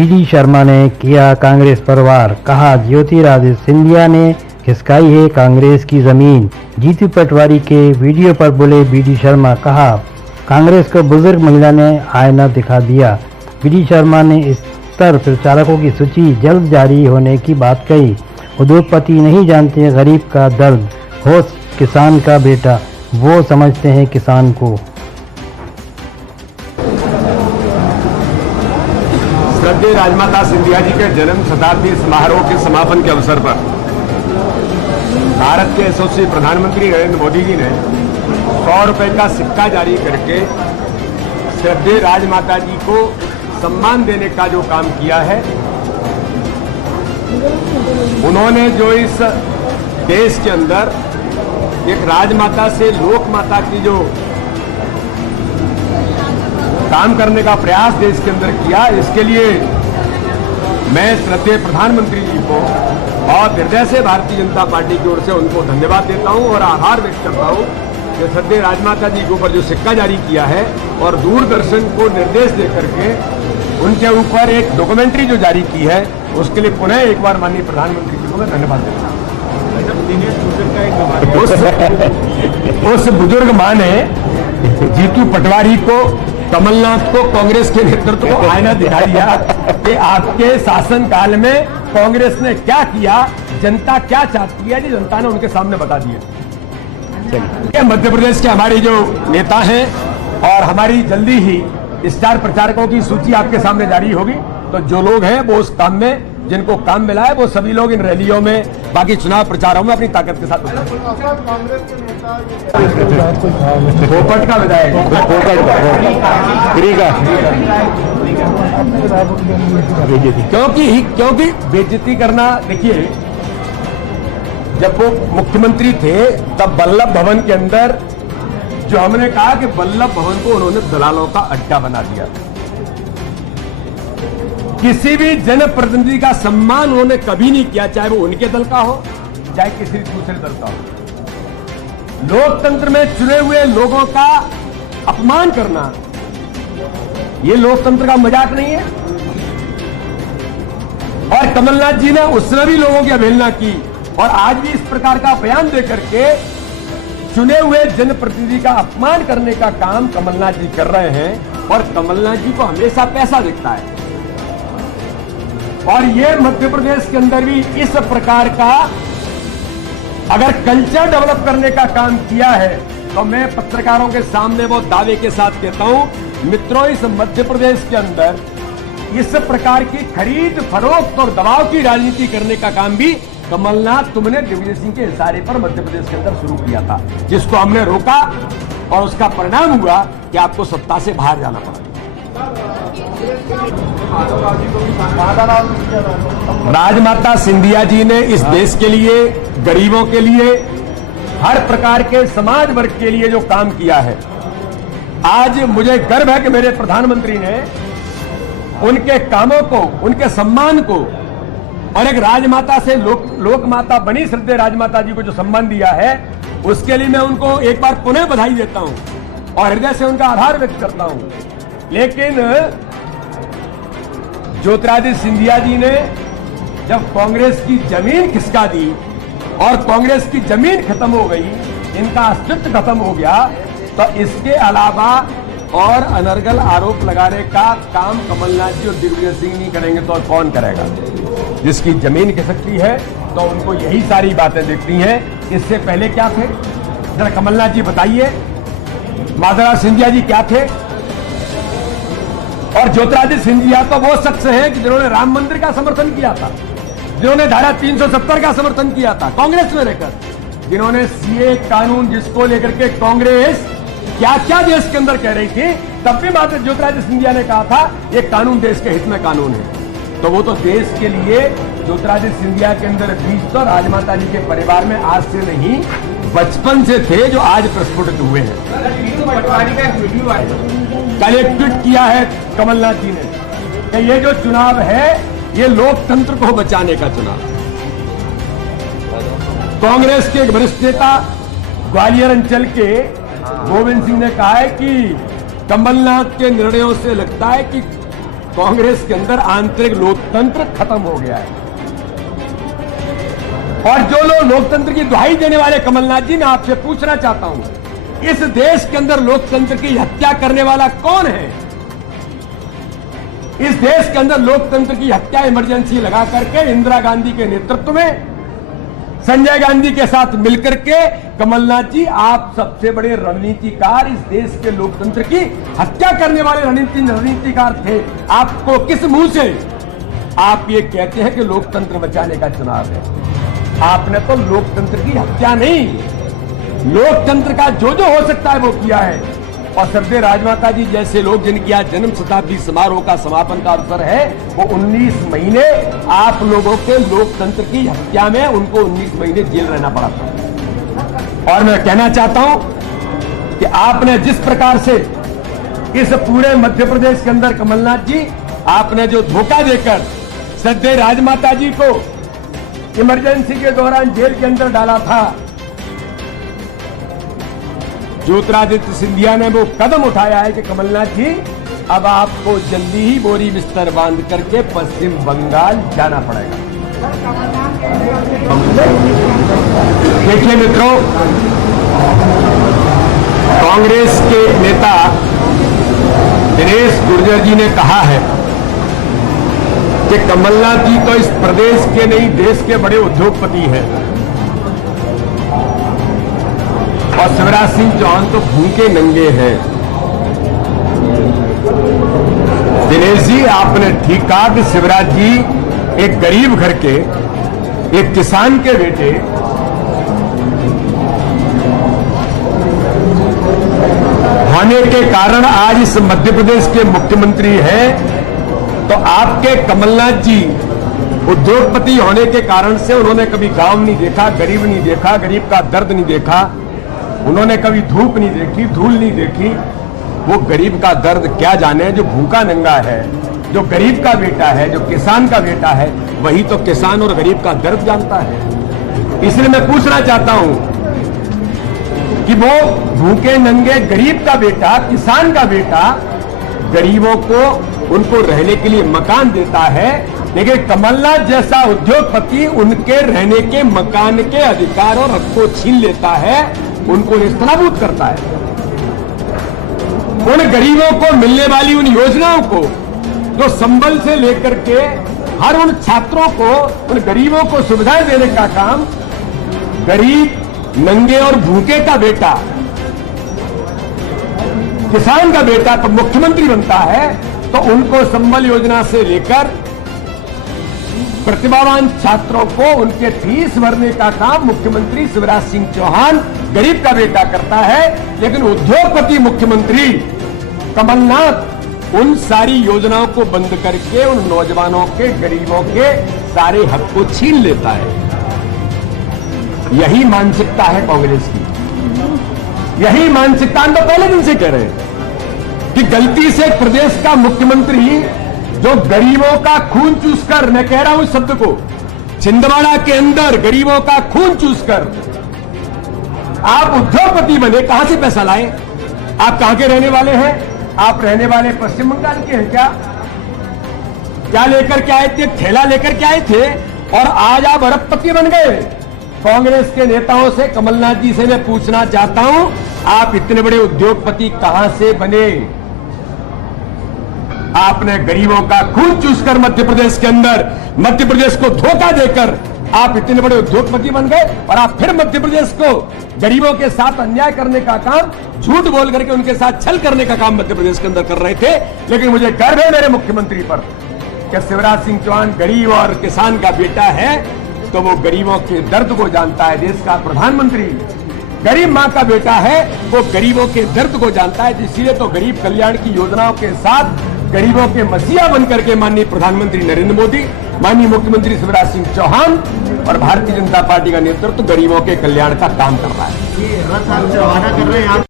BD Sharma ने किया कांग्रेस पर वार, कहा ज्योतिरादित्य सिंधिया ने खिसकाई है कांग्रेस की जमीन। जीतू पटवारी के वीडियो पर बोले बीडी शर्मा, कहा कांग्रेस को बुजुर्ग महिला ने आईना दिखा दिया। बीडी शर्मा ने स्तर प्रचारकों की सूची जल्द जारी होने की बात कही। उद्योगपति नहीं जानते गरीब का दर्द, हो किसान का बेटा, वो समझते हैं किसान को। श्रद्धेय राजमाता सिंधिया जी के जन्म शताब्दी समारोह के समापन के अवसर पर भारत के यशस्वी प्रधानमंत्री नरेंद्र मोदी जी ने 100 रुपए का सिक्का जारी करके श्रद्धेय राजमाता जी को सम्मान देने का जो काम किया है, उन्होंने जो इस देश के अंदर एक राजमाता से लोक माता की जो काम करने का प्रयास देश के अंदर किया, इसके लिए मैं श्रद्धेय प्रधानमंत्री जी को और हृदय से भारतीय जनता पार्टी की ओर से उनको धन्यवाद देता हूं और आभार व्यक्त करता हूं कि श्रद्धेय राजमाता जी के ऊपर जो सिक्का जारी किया है और दूरदर्शन को निर्देश दे करके उनके ऊपर एक डॉक्यूमेंट्री जो जारी की है, उसके लिए पुनः एक बार माननीय प्रधानमंत्री जी को मैं धन्यवाद देता हूँ। उस बुजुर्ग मां ने जीतू पटवारी को, कमलनाथ को, कांग्रेस के नेतृत्व को आईना दिखा दिया कि आपके शासनकाल में कांग्रेस ने क्या किया, जनता क्या चाहती है, जनता ने उनके सामने बता दिया। मध्य प्रदेश के हमारे जो नेता हैं और हमारी जल्दी ही स्टार प्रचारकों की सूची आपके सामने जारी होगी, तो जो लोग हैं वो उस काम में, जिनको काम मिला है, वो सभी लोग इन रैलियों में, बाकी चुनाव प्रचारों में अपनी ताकत के साथ पोपट का विधायक, क्योंकि बेइज्जती करना, देखिए जब वो मुख्यमंत्री थे तब वल्लभ भवन के अंदर जो हमने कहा कि वल्लभ भवन को उन्होंने दलालों का अड्डा बना दिया। किसी भी जनप्रतिनिधि का सम्मान उन्होंने कभी नहीं किया, चाहे वो उनके दल का हो चाहे किसी दूसरे दल का हो। लोकतंत्र में चुने हुए लोगों का अपमान करना, ये लोकतंत्र का मजाक नहीं है। और कमलनाथ जी ने उसने भी लोगों की अवहेलना की और आज भी इस प्रकार का बयान देकर के चुने हुए जनप्रतिनिधि का अपमान करने का काम कमलनाथ जी कर रहे हैं। और कमलनाथ जी को हमेशा पैसा दिखता है और ये मध्य प्रदेश के अंदर भी इस प्रकार का अगर कल्चर डेवलप करने का काम किया है, तो मैं पत्रकारों के सामने वो दावे के साथ कहता हूं, मित्रों, इस मध्य प्रदेश के अंदर इस प्रकार की खरीद फरोख्त और दबाव की राजनीति करने का काम भी कमलनाथ, तुमने दिग्विजय सिंह के इशारे पर मध्य प्रदेश के अंदर शुरू किया था, जिसको हमने रोका और उसका परिणाम हुआ कि आपको सत्ता से बाहर जाना पड़ा। राजमाता सिंधिया जी ने इस देश के लिए, गरीबों के लिए, हर प्रकार के समाज वर्ग के लिए जो काम किया है, आज मुझे गर्व है कि मेरे प्रधानमंत्री ने उनके कामों को, उनके सम्मान को और एक राजमाता से लोक माता बनी श्रद्धेय राजमाता जी को जो सम्मान दिया है, उसके लिए मैं उनको एक बार पुनः बधाई देता हूं और हृदय से उनका आभार व्यक्त करता हूं। लेकिन ज्योतिरादित्य सिंधिया जी ने जब कांग्रेस की जमीन खिसका दी और कांग्रेस की जमीन खत्म हो गई, इनका अस्तित्व खत्म हो गया, तो इसके अलावा और अनर्गल आरोप लगाने का काम कमलनाथ जी और दिग्विजय सिंह नहीं करेंगे तो कौन करेगा? जिसकी जमीन खिसकती है तो उनको यही सारी बातें दिखती हैं। इससे पहले क्या थे, जरा कमलनाथ जी बताइए, माधवराव सिंधिया जी क्या थे? और ज्योतिरादित्य सिंधिया तो वो शख्स हैं कि जिन्होंने राम मंदिर का समर्थन किया था, जिन्होंने धारा 370 का समर्थन किया था कांग्रेस में रहकर, जिन्होंने सीए कानून जिसको लेकर के कांग्रेस क्या क्या देश के अंदर कह रही थी, तब भी मात्र ज्योतिरादित्य सिंधिया ने कहा था ये कानून देश के हित में कानून है। तो वो तो देश के लिए ज्योतिरादित्य सिंधिया के अंदर बीज तो राजमाता जी के परिवार में आज से नहीं, बचपन से थे, जो आज प्रस्फुटित हुए हैं। कल एक ट्वीट किया है कमलनाथ जी ने कि ये जो चुनाव है ये लोकतंत्र को बचाने का चुनाव। कांग्रेस के एक वरिष्ठ नेता ग्वालियर अंचल के गोविंद सिंह ने कहा है कि कमलनाथ के निर्णयों से लगता है कि कांग्रेस के अंदर आंतरिक लोकतंत्र खत्म हो गया है। और जो लोग लोकतंत्र की दुहाई देने वाले, कमलनाथ जी, मैं आपसे पूछना चाहता हूं, इस देश के अंदर लोकतंत्र की हत्या करने वाला कौन है? इस देश के अंदर लोकतंत्र की हत्या इमरजेंसी लगा करके इंदिरा गांधी के नेतृत्व में, संजय गांधी के साथ मिलकर के, कमलनाथ जी आप सबसे बड़े रणनीतिकार, इस देश के लोकतंत्र की हत्या करने वाले रणनीतिकार थे। आपको किस मुंह से आप ये कहते हैं कि लोकतंत्र बचाने का चुनाव है? आपने तो लोकतंत्र की हत्या नहीं, लोकतंत्र का जो हो सकता है वो किया है। और श्रद्धेय राजमाता जी जैसे लोग, जिनकी आज जन्म शताब्दी समारोह का समापन का अवसर है, वो 19 महीने आप लोगों के लोकतंत्र की हत्या में, उनको 19 महीने जेल रहना पड़ा था। और मैं कहना चाहता हूं कि आपने जिस प्रकार से इस पूरे मध्य प्रदेश के अंदर, कमलनाथ जी, आपने जो धोखा देकर श्रद्धेय राजमाता जी को इमरजेंसी के दौरान जेल के अंदर डाला था, ज्योतिरादित्य सिंधिया ने वो कदम उठाया है कि कमलनाथ जी अब आपको जल्दी ही बोरी बिस्तर बांध करके पश्चिम बंगाल जाना पड़ेगा। देखिए मित्रों, कांग्रेस के नेता दिनेश गुर्जर जी ने कहा है कि कमलनाथ जी तो इस प्रदेश के नहीं, देश के बड़े उद्योगपति हैं और शिवराज सिंह चौहान तो भूखे नंगे हैं। दिनेश जी, आपने ठीक कहा कि शिवराज जी एक गरीब घर के, एक किसान के बेटे, होने के कारण आज इस मध्य प्रदेश के मुख्यमंत्री हैं। तो आपके कमलनाथ जी उद्योगपति होने के कारण से उन्होंने कभी गांव नहीं देखा, गरीब नहीं देखा, गरीब का दर्द नहीं देखा, उन्होंने कभी धूप नहीं देखी, धूल नहीं देखी। वो गरीब का दर्द क्या जाने, जो भूखा नंगा है, जो गरीब का बेटा है, जो किसान का बेटा है, वही तो किसान और गरीब का दर्द जानता है। इसलिए मैं पूछना चाहता हूं कि वो भूखे नंगे गरीब का बेटा, किसान का बेटा, गरीबों को, उनको रहने के लिए मकान देता है, लेकिन कमलनाथ जैसा उद्योगपति उनके रहने के मकान के अधिकार और हक को छीन लेता है, उनको नेस्तनाबूद करता है। उन गरीबों को मिलने वाली उन योजनाओं को, जो संबल से लेकर के हर उन छात्रों को, उन गरीबों को सुविधाएं देने का काम गरीब, नंगे और भूखे का बेटा, किसान का बेटा तो मुख्यमंत्री बनता है, तो उनको संबल योजना से लेकर प्रतिभावान छात्रों को उनके फीस भरने का काम मुख्यमंत्री शिवराज सिंह चौहान, गरीब का बेटा, करता है। लेकिन उद्योगपति मुख्यमंत्री कमलनाथ उन सारी योजनाओं को बंद करके उन नौजवानों के, गरीबों के सारे हक को छीन लेता है। यही मानसिकता है कांग्रेस की, यही मानसिकता हम तो पहले दिन से कह रहे हैं कि गलती से प्रदेश का मुख्यमंत्री जो गरीबों का खून चूसकर, मैं कह रहा हूं इस शब्द को, छिंदवाड़ा के अंदर गरीबों का खून चूसकर आप उद्योगपति बने। कहां से पैसा लाए? आप कहां के रहने वाले हैं? आप रहने वाले पश्चिम बंगाल के हैं क्या? क्या लेकर के आए थे? ठेला लेकर के आए थे और आज आप अरबपति बन गए। कांग्रेस के नेताओं से, कमलनाथ जी से मैं पूछना चाहता हूं, आप इतने बड़े उद्योगपति कहां से बने? आपने गरीबों का खून चूसकर मध्य प्रदेश के अंदर, मध्य प्रदेश को धोखा देकर आप इतने बड़े उद्योगपति बन गए और आप फिर मध्य प्रदेश को गरीबों के साथ अन्याय करने का काम, झूठ बोल करके उनके साथ छल करने का काम मध्य प्रदेश के अंदर कर रहे थे। लेकिन मुझे गर्व है मेरे मुख्यमंत्री पर कि शिवराज सिंह चौहान गरीब और किसान का बेटा है, तो वो गरीबों के दर्द को जानता है। देश का प्रधानमंत्री गरीब मां का बेटा है, वो गरीबों के दर्द को जानता है। इसीलिए तो गरीब कल्याण की योजनाओं के साथ गरीबों के मसीहा बनकर के माननीय प्रधानमंत्री नरेंद्र मोदी, माननीय मुख्यमंत्री शिवराज सिंह चौहान और भारतीय जनता पार्टी का नेतृत्व गरीबों के कल्याण का काम कर रहा है। ये रथ आप रवाना कर रहे हैं आप